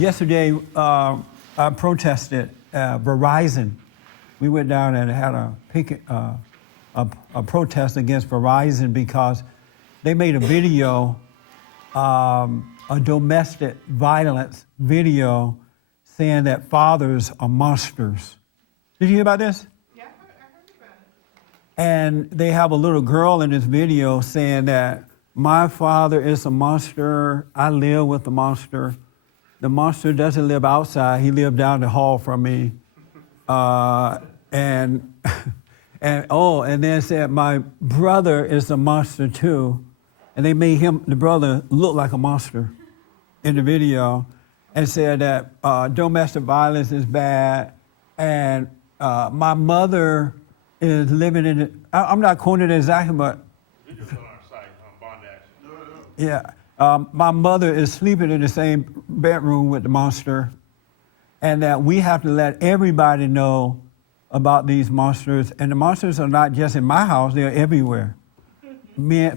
Yesterday, I protested Verizon. We went down and had a protest against Verizon because they made a video, a domestic violence video, saying that fathers are monsters. Did you hear about this? Yeah, I heard about it. And they have a little girl in this video saying that my father is a monster. I live with the monster. The monster doesn't live outside. He lived down the hall from me. And then said my brother is a monster too. And they made the brother, look like a monster in the video, and said that domestic violence is bad. And my mother is living in it. I'm not quoting it exactly, but You can put on our site on Bond Action. yeah. My mother is sleeping in the same bedroom with the monster, and that we have to let everybody know about these monsters. And the monsters are not just in my house, they're everywhere.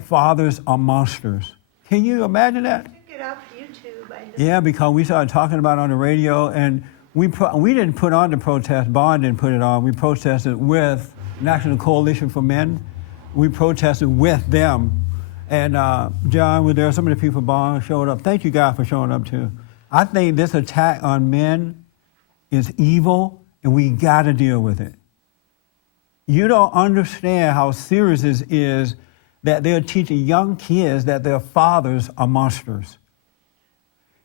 Fathers are monsters. Can you imagine that? Took it off YouTube. Yeah, because we started talking about it on the radio, and we didn't put on the protest. Bond didn't put it on. We protested with National Coalition for Men. We protested with them. And John was there. Some of the people Bond showed up. Thank you guys for showing up too. I think this attack on men is evil, and we got to deal with it. You don't understand how serious this is, that they're teaching young kids that their fathers are monsters.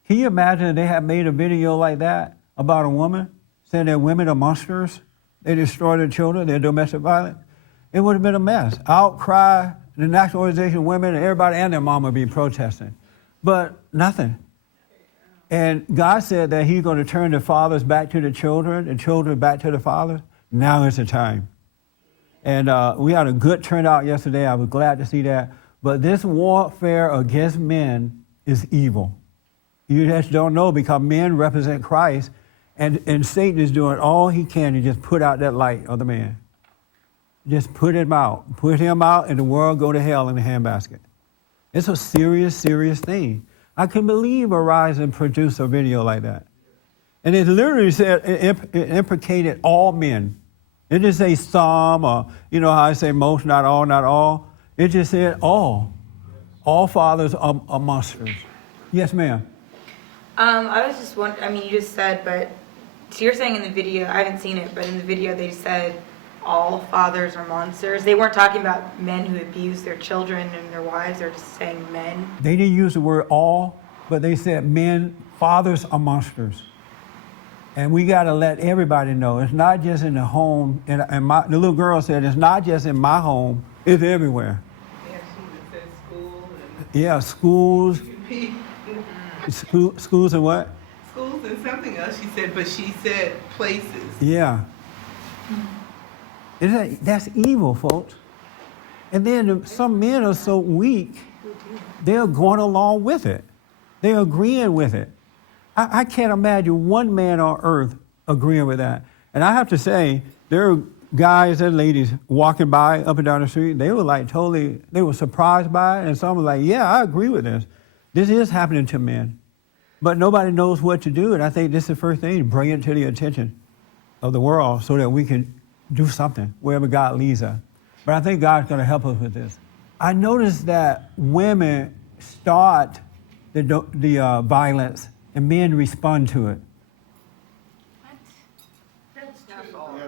Can you imagine if they had made a video like that about a woman, saying that women are monsters? They destroy their children, they're domestic violence? It would have been a mess. Outcry, the National Organization of Women, and everybody and their mama would be protesting. But nothing. And God said that he's going to turn the fathers back to the children and children back to the fathers. Now is the time. And we had a good turnout yesterday. I was glad to see that. But this warfare against men is evil. You just don't know, because men represent Christ, and Satan is doing all he can to just put out that light of the man. Just put him out, and the world go to hell in a handbasket. It's a serious, serious thing. I couldn't believe Verizon produced a video like that. And it literally said, it implicated all men. It didn't say some, or, you know how I say most, not all, not all. It just said all. All fathers are monsters. Yes, ma'am. I was just wondering, I mean, you just said, but, so you're saying in the video, I haven't seen it, but in the video they said all fathers are monsters. They weren't talking about men who abuse their children and their wives, they're just saying men. They didn't use the word all, but they said men, fathers are monsters. And we got to let everybody know. It's not just in the home. And the little girl said, it's not just in my home, it's everywhere. Yeah, she even said school and Yeah, schools. Schools and what? schools and something else she said, but she said places. Yeah. That's evil, folks. And then some men are so weak, they're going along with it. They're agreeing with it. I can't imagine one man on earth agreeing with that. And I have to say, there are guys and ladies walking by up and down the street, they were like they were surprised by it, and some were like, yeah, I agree with this. This is happening to men. But nobody knows what to do, and I think this is the first thing, to bring it to the attention of the world so that we can do something wherever God leads us. But I think God's going to help us with this. I noticed that women start the violence and men respond to it. That's not all.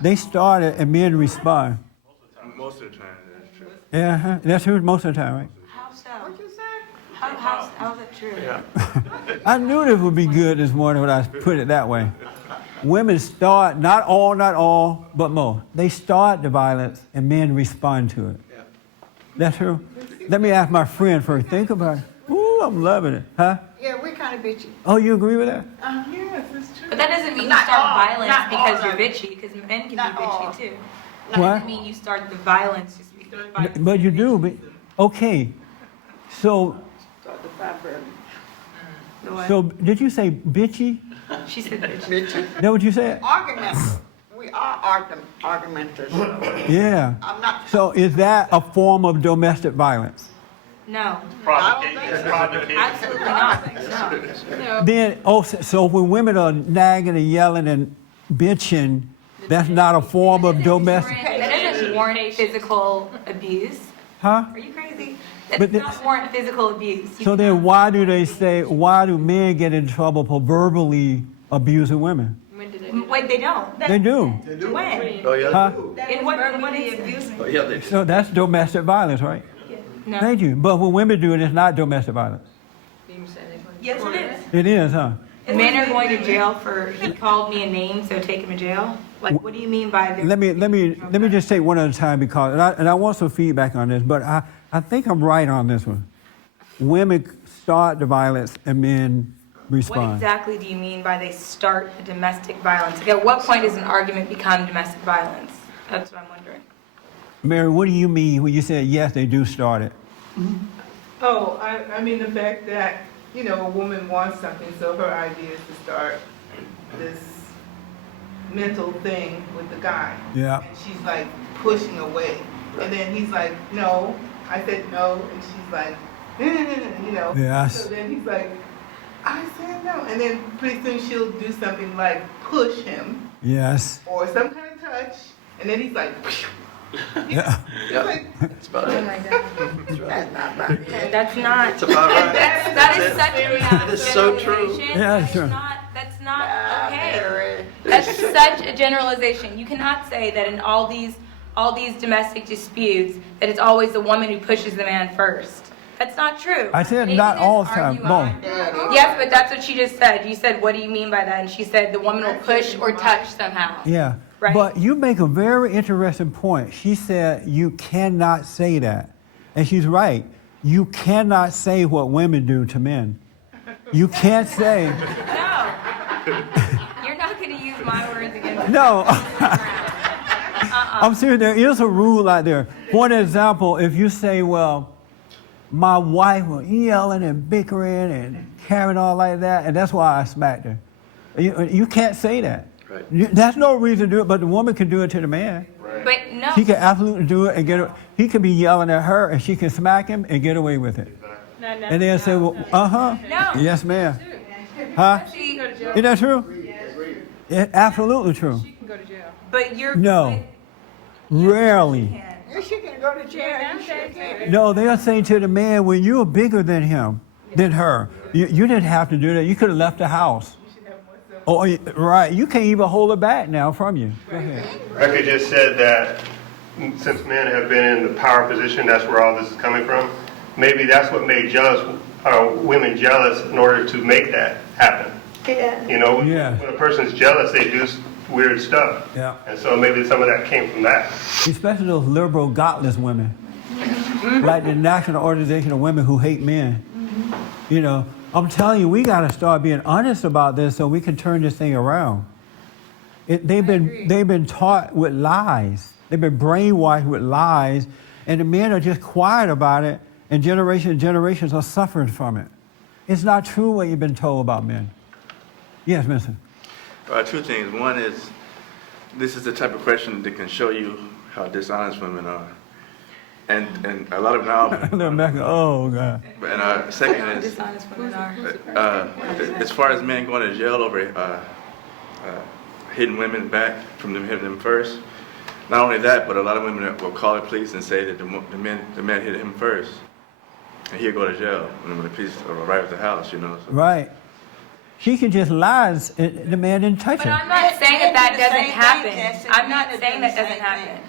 They start it and men respond. Most of the time, that's true. Yeah, that's true most of the time, right? How so? What'd you say? How's that true? Yeah. I knew this would be good this morning when I put it that way. Women start, not all, but most. They start the violence and men respond to it. Yeah. That's true? Let me ask my friend first. Think about it. Ooh, I'm loving it. Huh? Yeah, we kind of bitchy. Oh, you agree with that? Yes, it's true. But that doesn't mean you Not start all, violence not because all you're of it. bitchy, because men can Not be bitchy all. too. What? That doesn't mean you start the violence just because. But you do. But, okay. So Start the fire burning. The what? So did you say bitchy? She said bitchy. Bitchy. Is that what you said? Arguments. We are argumenters. Yeah. I'm not. So is that a form of domestic violence? No, Provocation. absolutely not. No. Then, so when women are nagging and yelling and bitching, that's not a form of domestic, That doesn't warrant physical abuse. huh? Are you crazy? That But does not warrant physical abuse. You So then cannot- why do they say, why do men get in trouble for verbally abusing women? Wait, they don't. They do. When? Oh, yeah. Huh? In what instance? Oh, yeah, they So that's domestic violence, right? No. Thank you. But when women do it, it's not domestic violence. Yes, it is. It is, huh? Men are going to jail for, he called me a name, so take him to jail? Like, what do you mean by the? Let me just take one at a time because, and I want some feedback on this, but I think I'm right on this one. Women start the violence and men What respond. exactly do you mean by they start the domestic violence? Like, at what point does an argument become domestic violence? That's what I'm wondering. Mary, what do you mean when you said yes, they do start it? Oh, I mean the fact that, you know, a woman wants something, so her idea is to start this mental thing with the guy. Yeah. And she's like pushing away. And then he's like, no. I said no. And she's like, you know. Yes. So then he's like, I said no. And then pretty soon she'll do something like push him Yes. or some kind of touch. And then he's like, Yeah. he's like, That's about Oh it. my God. That's not right. That's not. That's about right. That is such a That is so true. generalization. Yeah, That's sure. That's not okay. That's such a generalization. You cannot say that in all these domestic disputes that it's always the woman who pushes the man first. That's not true. I said They not can all the argue time, on- both. Yes, but that's what she just said. You said, what do you mean by that? And she said the woman will push or touch somehow. Yeah. Right. But you make a very interesting point. She said you cannot say that. And she's right. You cannot say what women do to men. You can't say, No. You're not going to use my words against me. no. I'm serious. There is a rule out there. For an example, if you say, well, my wife was yelling and bickering and carrying on like that, and that's why I smacked her. You can't say that. Right. That's no reason to do it, but the woman can do it to the man. But no. She can absolutely do it and get. He can be yelling at her, and she can smack him and get away with it. And they'll say, well, No. yes, ma'am. Huh? See, Isn't that true? It's absolutely true. but you're. No. Rarely. If she can go to jail, you sure can. No, they'll say to the man, when you're bigger than him, than her, you didn't have to do that. You could have left the house. Oh, right. You can't even hold her back now from you. Go ahead. Rebecca just said that since men have been in the power position, that's where all this is coming from. Maybe that's what made women jealous in order to make that happen. Yeah. You know, Yeah. when a person's jealous, they do weird stuff. Yeah. And so maybe some of that came from that. Especially those liberal, godless women, like the National Organization of Women Who Hate Men. You know, I'm telling you, we got to start being honest about this so we can turn this thing around. They've been taught with lies. They've been brainwashed with lies, and the men are just quiet about it, and generations are suffering from it. It's not true what you've been told about men. Yes, mister. Two things. One is, this is the type of question that can show you how dishonest women are. And a lot of now, They're American. Oh, God. and second is, Dishonest women are. as far as men going to jail over hitting women back from them hitting them first, not only that, but a lot of women will call the police and say that the man hit him first, and he'll go to jail when the police arrive at the house, you know. So. Right. She can just lie and the man didn't touch But her. I'm not saying that Men do the doesn't same thing, happen. Jesse. I'm not Men do saying the that doesn't same happen. thing.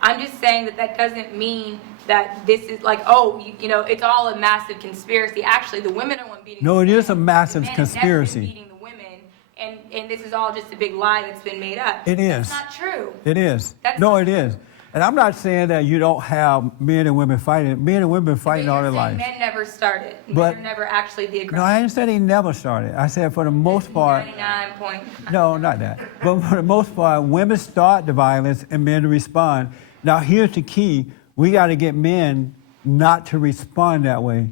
I'm just saying that doesn't mean that this is like, oh, you know, it's all a massive conspiracy. Actually, the women are one beating. No, the it men. is a massive The men have never been conspiracy. beating the women, and this is all just a big lie that's been made up. It is. It's not true. It is. That's No, not it is. And I'm not saying that you don't have men and women fighting. Men and women fighting But all you're their saying lives. men never started. But- Men are never actually the No, aggressor. I didn't say they never started. I said for the most part, 99 no, not that. But for the most part, women start the violence and men respond. Now, here's the key. We got to get men not to respond that way.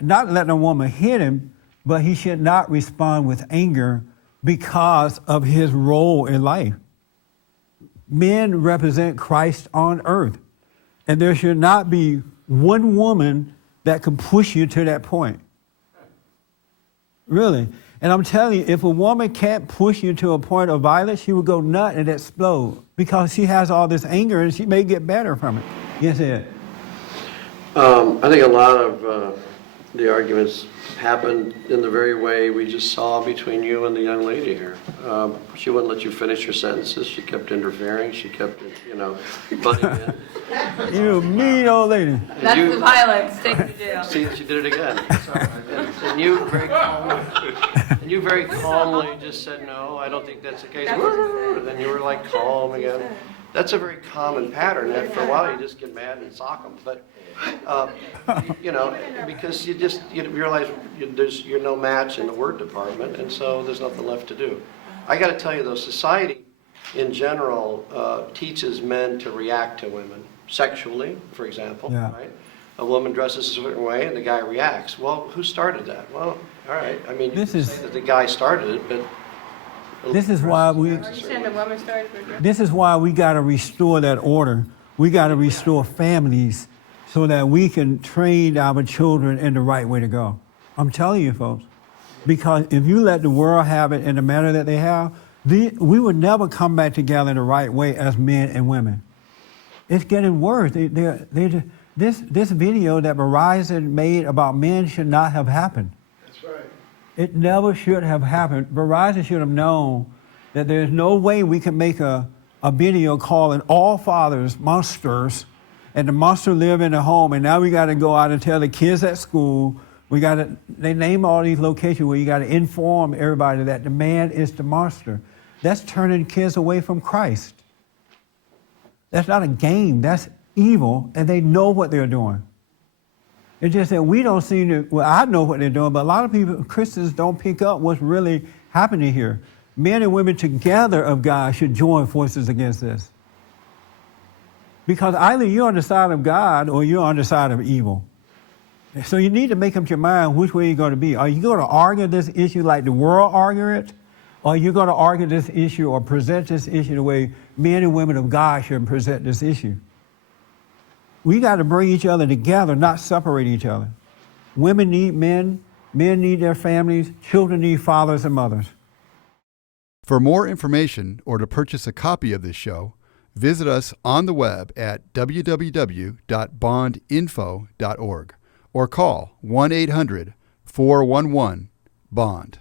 Not letting a woman hit him, but he should not respond with anger because of his role in life. Men represent Christ on earth. And there should not be one woman that can push you to that point. Really. And I'm telling you, if a woman can't push you to a point of violence, she will go nut and explode because she has all this anger and she may get better from it. Yes, Ed? I think a lot of the arguments happened in the very way we just saw between you and the young lady here. She wouldn't let you finish your sentences. She kept interfering. She kept, butting in. You mean old lady. That's the violence. Take me to jail. See, she did it again. And you very calmly just said, no, I don't think that's the case. And then you were like calm again. That's a very common pattern. After a while, you just get mad and sock them. But, because you realize you're no match in the word department, and so there's nothing left to do. I got to tell you, though, society in general teaches men to react to women sexually, for example. Yeah. Right? A woman dresses a certain way, and the guy reacts. Well, who started that? Well, all right. I mean, you can say that the guy started it, but This is why we got to restore that order. We got to restore families so that we can train our children in the right way to go. I'm telling you, folks, because if you let the world have it in the manner that they have, we would never come back together in the right way as men and women. It's getting worse. This video that Verizon made about men should not have happened. That's right. It never should have happened. Verizon should have known that there's no way we can make a video calling all fathers monsters, and the monster live in the home, and now we got to go out and tell the kids at school. They name all these locations where you got to inform everybody that the man is the monster. That's turning kids away from Christ. That's not a game. That's evil, and they know what they're doing. It's just that we don't seem to, well, I know what they're doing, but a lot of people, Christians, don't pick up what's really happening here. Men and women together of God should join forces against this. Because either you're on the side of God or you're on the side of evil. So you need to make up your mind which way you're going to be. Are you going to argue this issue like the world argue it? Or are you going to argue this issue or present this issue the way men and women of God should present this issue? We got to bring each other together, not separate each other. Women need men need their families, children need fathers and mothers. For more information or to purchase a copy of this show, visit us on the web at www.bondinfo.org or call 1-800-411-BOND.